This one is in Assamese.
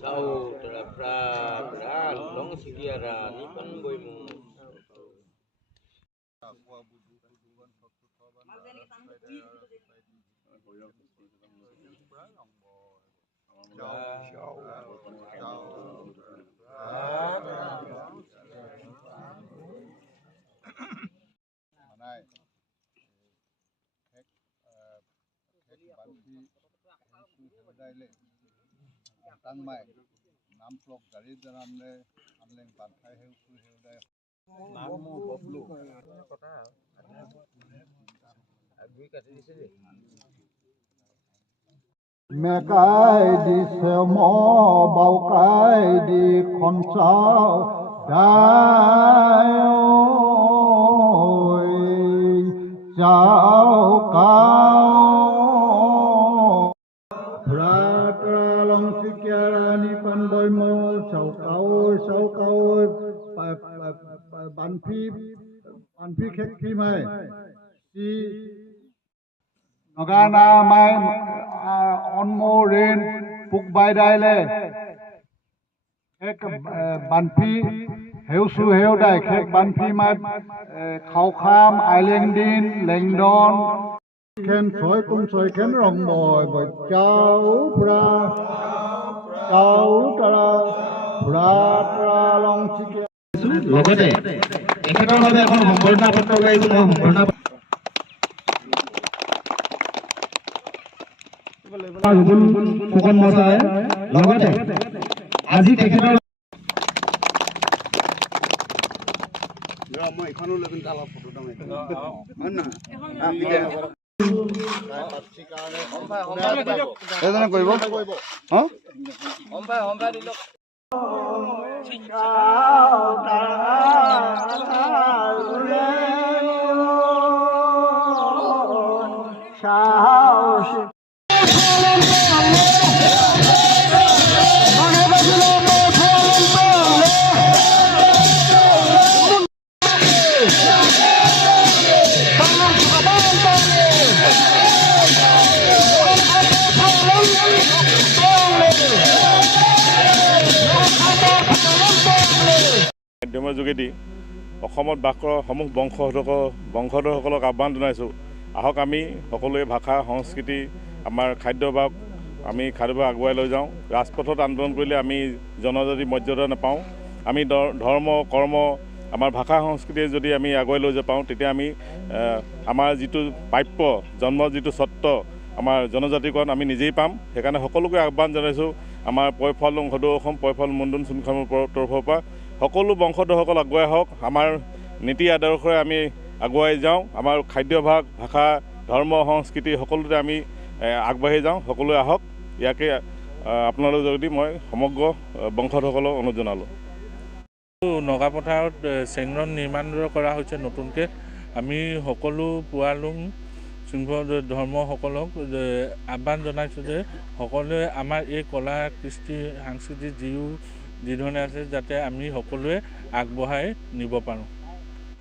Sau pra pra long sikiara ni pan boy mu. Tăng mạnh nam plok dari dalam le amleng pantai heu dai nam mo boblu kota agui kata di sini mekai di semo bau kai di konsau dai oi chao cao long sikiara ni pan boy mo sau cao ban phi khek phi mai si nagana mai on mo rain puk bai dai le ek ban phi heu su heu dai khek ban phi mai khau kham aileng din lengdon khen soi cung soi khen rong bồi cháu pra long chicken লগতে তেখেতৰ বাবে এখন সম্বৰ্ধনা পত্ৰ গাইছো মই সম্বৰ্ধনা ফুকন মছাই লগতে আজি তেখেতৰ মই এখনো লেবিন তালা ফটো দাম হয় না এজনে কৰিব হা হম্পাই দিল মাধ্যমৰ যোগেদি অসমত বাস কৰা সমূহ বংশধৰসকলক আহ্বান জনাইছোঁ আহক আমি সকলোৱে ভাষা সংস্কৃতি আমাৰ খাদ্যভাস আমি খাদ্যভাস আগুৱাই লৈ যাওঁ ৰাজপথত আন্দোলন কৰিলে আমি জনজাতি মৰ্যাদা নাপাওঁ আমি ধৰ্ম কৰ্ম আমাৰ ভাষা সংস্কৃতিয়ে যদি আমি আগুৱাই লৈ যাওঁ তেতিয়া আমি আমাৰ যিটো প্ৰাপ্য জন্মৰ যিটো স্বত্ব আমাৰ জনজাতিকৰণ আমি নিজেই পাম সেইকাৰণে সকলোকে আহ্বান জনাইছোঁ আমাৰ পয়ফল সদৌ অসম পয়ফল মুণ্ডন চোনখামৰ তৰফৰ পৰা সকলো বংশধৰসকল আগুৱাই আহক আমাৰ নীতি আদৰ্শৰে আমি আগুৱাই যাওঁ আমাৰ খাদ্যভাস ভাষা ধৰ্ম সংস্কৃতি সকলোতে আমি আগবাঢ়ি যাওঁ সকলোৱে আহক ইয়াকে আপোনালোক যদি মই সমগ্ৰ বংশধৰসকলক অনুৰোধ জনালোঁ নগাপথাৰত চেংৰন নিৰ্মাণ কৰা হৈছে নতুনকৈ আমি সকলো পুৱালুং সিংহ ধৰ্মসকলক আহ্বান জনাইছোঁ যে সকলোৱে আমাৰ এই কলা কৃষ্টি সাংস্কৃতিক যিধৰণে আছে যাতে আমি সকলোৱে আগবঢ়াই নিব পাৰোঁ।